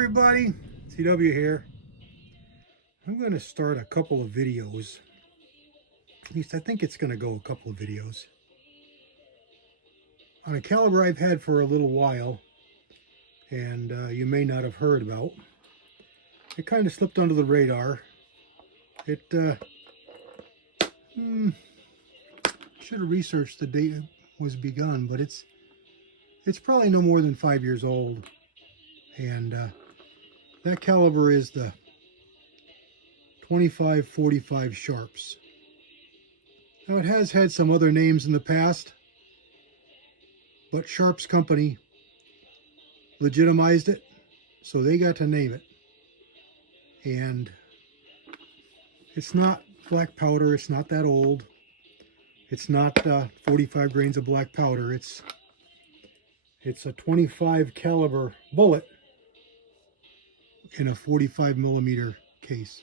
everybody, CW here. I'm going to start a couple of videos. At least I think it's going to go a couple of videos on a caliber I've had for a little while, and you may not have heard about. It kind of slipped under the radar. It should have researched the date it was begun, but it's probably no more than 5 years old, and that caliber is the 25-45 Sharps. Now, it has had some other names in the past, but Sharps Company legitimized it, so they got to name it. And it's not black powder, it's not that old. It's not 45 grains of black powder. It's a 25 caliber bullet in a 45 millimeter case.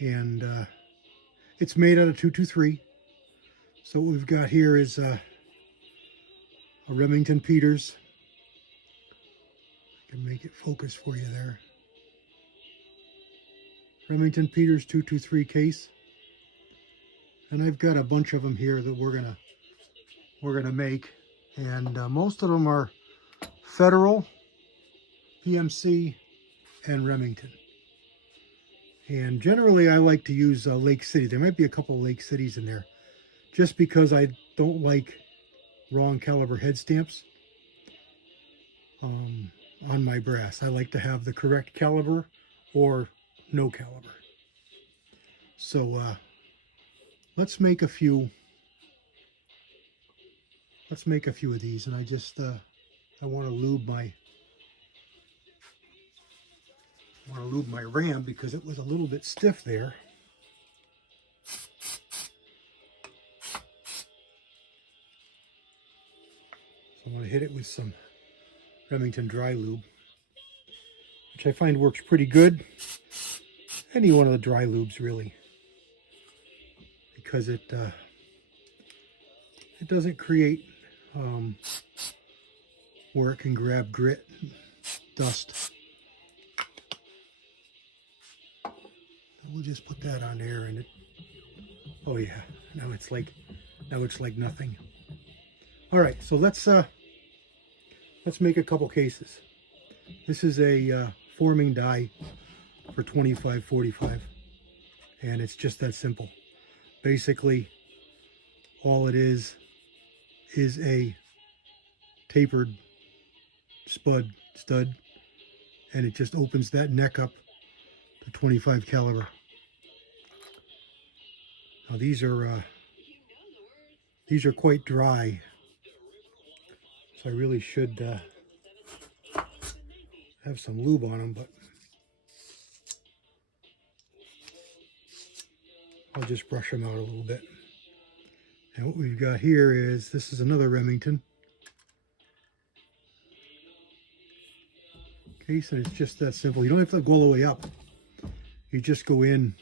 And it's made out of 223. So what we've got here is a Remington Peters. I can make it focus for you there. Remington Peters 223 case. And I've got a bunch of them here that we're gonna make, and most of them are Federal, PMC, and Remington. And generally I like to use Lake City. There might be a couple of Lake Cities in there, just because I don't like wrong caliber head stamps on my brass. I like to have the correct caliber or no caliber. So let's make a few of these, and I want to lube my ram because it was a little bit stiff there. So I'm going to hit it with some Remington dry lube, which I find works pretty good. Any one of the dry lubes, really, because it doesn't create where it can grab grit, dust. We'll just put that on there, and oh yeah, now it's like nothing. All right, so let's make a couple cases. This is a forming die for 25-45, and it's just that simple. Basically, all it is a tapered stud, and it just opens that neck up to 25 caliber. Now these are quite dry, so I really should have some lube on them, but I'll just brush them out a little bit. And what we've got here is, this is another Remington case, and it's just that simple. You don't have to go all the way up. You just go in,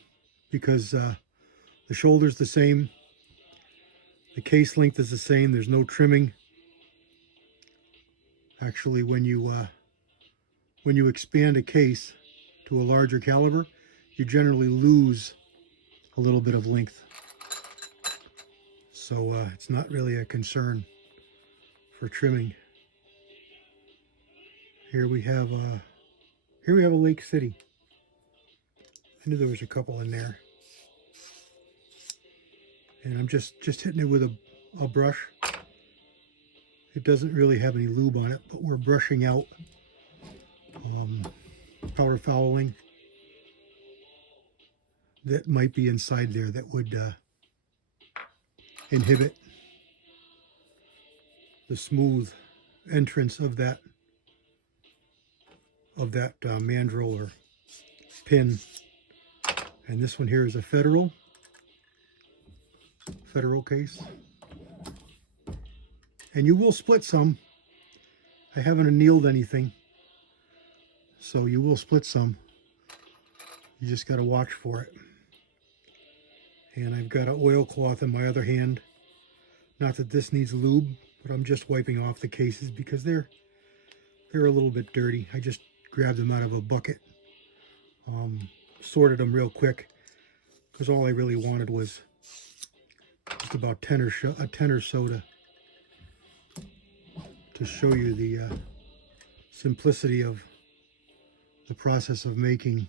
because the shoulder's the same, the case length is the same, there's no trimming. Actually, when you expand a case to a larger caliber, you generally lose a little bit of length. So it's not really a concern for trimming. Here we have a Lake City. I knew there was a couple in there. And I'm just hitting it with a brush. It doesn't really have any lube on it, but we're brushing out powder fouling that might be inside there that would inhibit the smooth entrance of that mandrel or pin. And this one here is a Federal case. And you will split some. I haven't annealed anything, so you will split some. You just got to watch for it. And I've got an oilcloth in my other hand. Not that this needs lube, but I'm just wiping off the cases because they're a little bit dirty. I just grabbed them out of a bucket, sorted them real quick, because all I really wanted was just about 10 or so to show you the simplicity of the process of making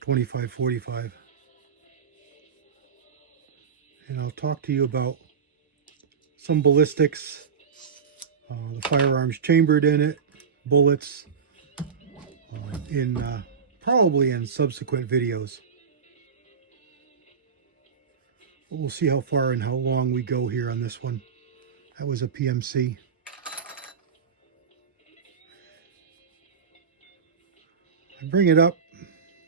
2545. And I'll talk to you about some ballistics, the firearms chambered in it, bullets, probably in subsequent videos. But we'll see how far and how long we go here on this one. That was a PMC. I bring it up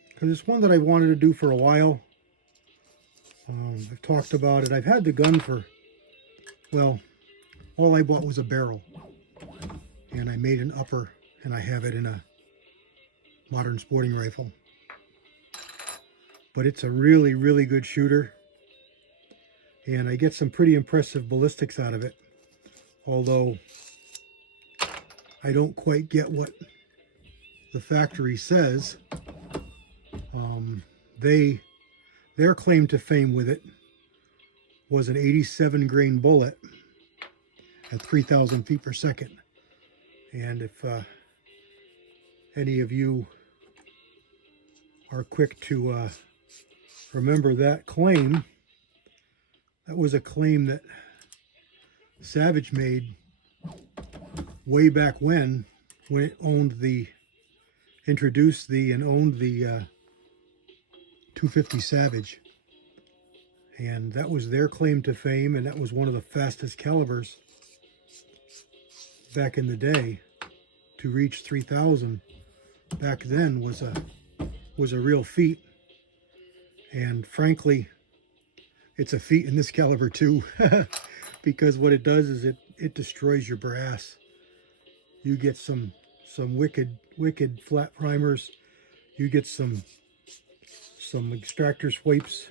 because it's one that I wanted to do for a while. I've talked about it. I've had the gun for, well, all I bought was a barrel. And I made an upper, and I have it in a modern sporting rifle. But it's a really, really good shooter. And I get some pretty impressive ballistics out of it. Although I don't quite get what the factory says. Their claim to fame with it was an 87 grain bullet at 3,000 feet per second. And if any of you are quick to remember that claim, that was a claim that Savage made way back when it introduced and owned the 250 Savage. And that was their claim to fame, and that was one of the fastest calibers back in the day. To reach 3,000 back then was a real feat. And frankly, it's a feat in this caliber too, because what it does is it destroys your brass. You get some wicked flat primers. You get some extractor swipes,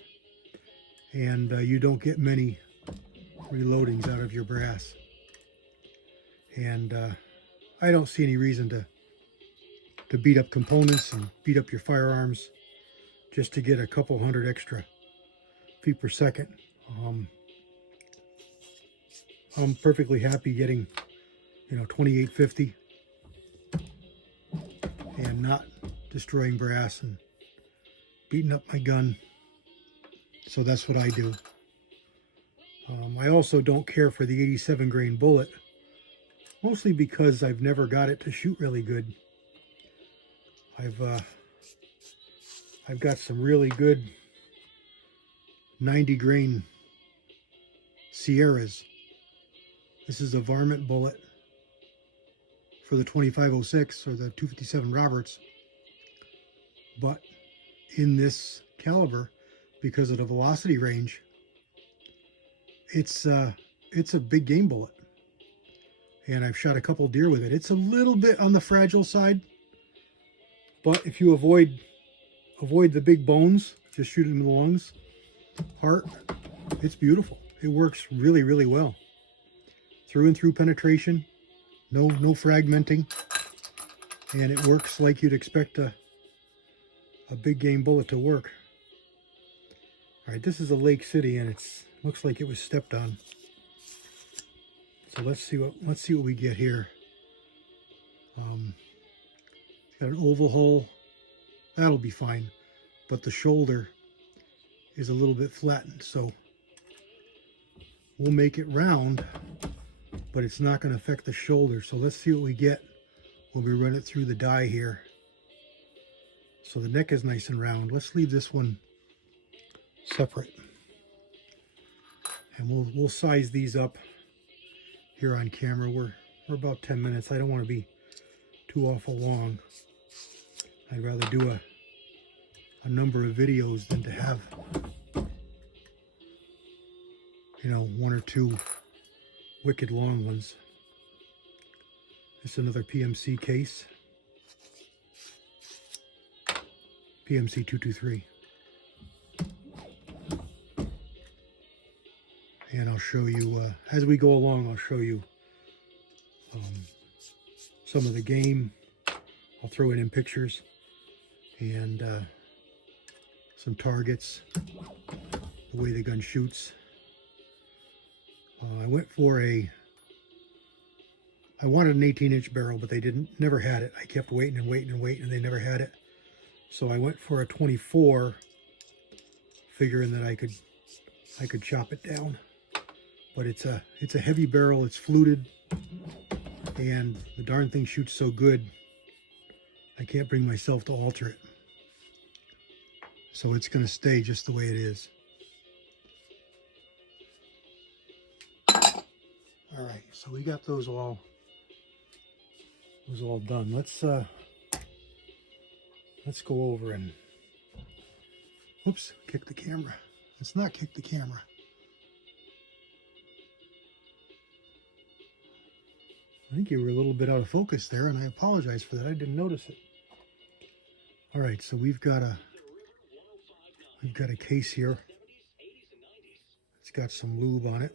and you don't get many reloadings out of your brass. And I don't see any reason to beat up components and beat up your firearms just to get a couple hundred extra feet per second. I'm perfectly happy getting, 2850 and not destroying brass and beating up my gun. So that's what I do. I also don't care for the 87 grain bullet, mostly because I've never got it to shoot really good. I've got some really good 90 grain Sierras. This is a varmint bullet for the 2506 or the 257 Roberts. But in this caliber, because of the velocity range, it's a big game bullet. And I've shot a couple deer with it. It's a little bit on the fragile side, but if you avoid the big bones, just shoot it in the lungs, heart, it's beautiful. It works really, really well. Through and through penetration, no fragmenting, and it works like you'd expect a big game bullet to work. All right, this is a Lake City, and it looks like it was stepped on. So let's see what we get here. It's got an oval hole. That'll be fine, but the shoulder is a little bit flattened, so we'll make it round, but it's not going to affect the shoulder. So let's see what we get when we run it through the die here. So the neck is nice and round. Let's leave this one separate, and we'll size these up here on camera. We're about 10 minutes. I don't want to be too awful long. I'd rather do a number of videos than to have, one or two wicked long ones. This is another PMC case. PMC 223. And I'll show you, as we go along, I'll show you some of the game I'll throw it in pictures and some targets, the way the gun shoots. I went for I wanted an 18-inch barrel, but they never had it. I kept waiting and waiting and waiting, and they never had it. So I went for a 24, figuring that I could chop it down. But it's a heavy barrel. It's fluted, and the darn thing shoots so good, I can't bring myself to alter it. So it's going to stay just the way it is. All right, so we got those all done. Let's go over and, oops, kick the camera. Let's not kick the camera. I think you were a little bit out of focus there, and I apologize for that. I didn't notice it. All right, so we've got a case here. It's got some lube on it.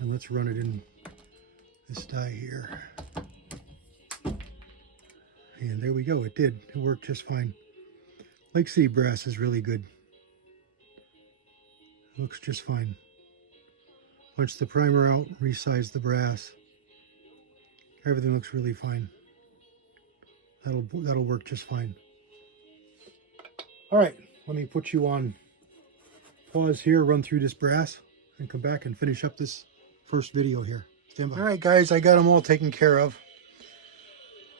And let's run it in this dye here. And there we go. It did. It worked just fine. Lake City brass is really good. It looks just fine. Punch the primer out, resize the brass. Everything looks really fine. That'll work just fine. All right, let me put you on pause here, run through this brass, and come back and finish up this first video here. Stand by. All right, guys, I got them all taken care of.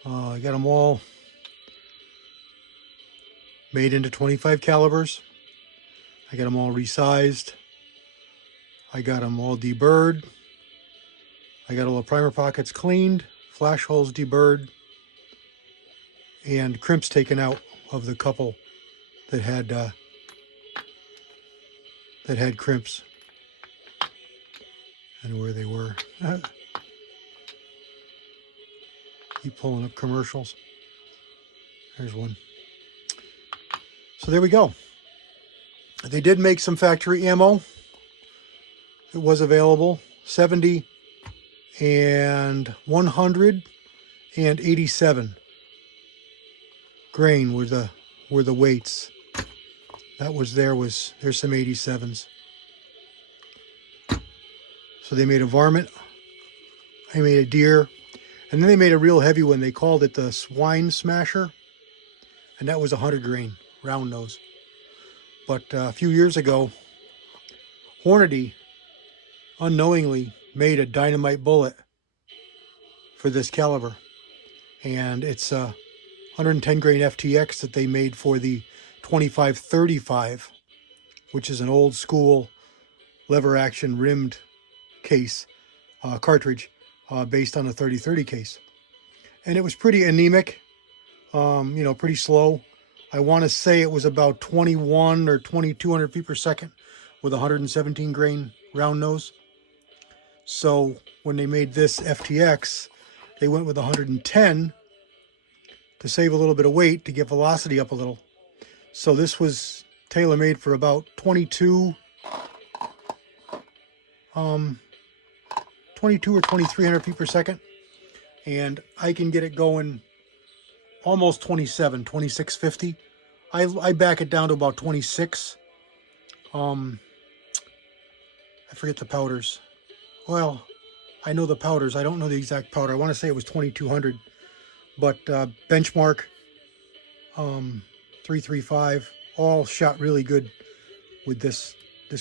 I got them all made into 25 calibers. I got them all resized. I got them all deburred. I got all the primer pockets cleaned, flash holes deburred, and crimps taken out of the couple that had crimps. And where they were. Keep pulling up commercials. There's one. So there we go. They did make some factory ammo. It was available. 70 and 187 grain were the weights. That was there's some 87s. So they made a varmint, they made a deer, and then they made a real heavy one. They called it the swine smasher, and that was 100 grain, round nose. But a few years ago, Hornady unknowingly made a dynamite bullet for this caliber, and it's a 110 grain FTX that they made for the 2535, which is an old school lever action rimmed case cartridge based on a 3030 case, and it was pretty anemic, pretty slow. I want to say it was about 21 or 2200 feet per second with 117 grain round nose. So when they made this FTX, they went with 110 to save a little bit of weight, to get velocity up a little. So this was tailor-made for about 22 or 2300 feet per second, and I can get it going almost 2650. I back it down to about 26. I forget the powders. Well, I know the powders. I don't know the exact powder. I want to say it was 2200, but Benchmark, 335, all shot really good with this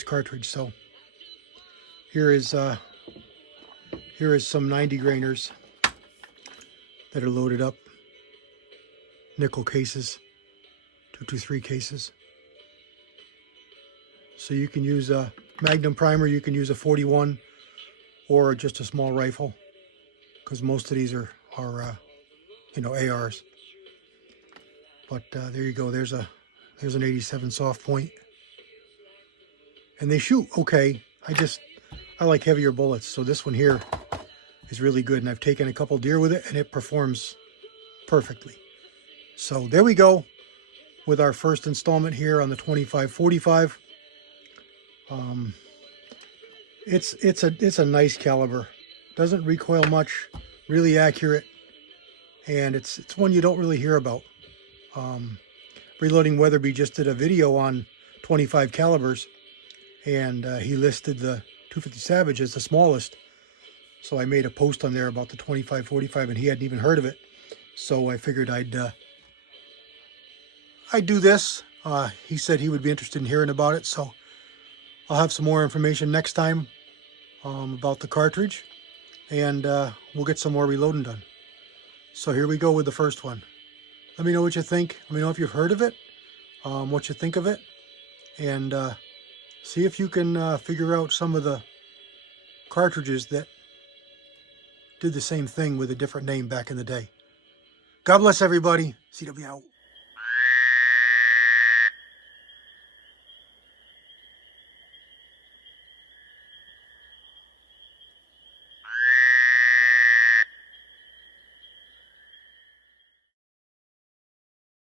cartridge. So here is some 90 grainers that are loaded up, nickel cases, 223 cases. So you can use a Magnum primer, you can use a 41 or just a small rifle, because most of these are ARs. But there you go. There's an 87 soft point, and they shoot okay. I like heavier bullets, so this one here is really good, and I've taken a couple deer with it, and it performs perfectly. So there we go with our first installment here on the 2545. It's a nice caliber. Doesn't recoil much, really accurate, and it's one you don't really hear about. Reloading Weatherby just did a video on 25 calibers, and he listed the 250 Savage as the smallest. So I made a post on there about the 25-45, and he hadn't even heard of it. So I figured I'd do this. He said he would be interested in hearing about it, so I'll have some more information next time about the cartridge, and we'll get some more reloading done. So here we go with the first one. Let me know what you think. Let me know if you've heard of it, what you think of it, and see if you can figure out some of the cartridges that did the same thing with a different name back in the day. God bless everybody. CW out.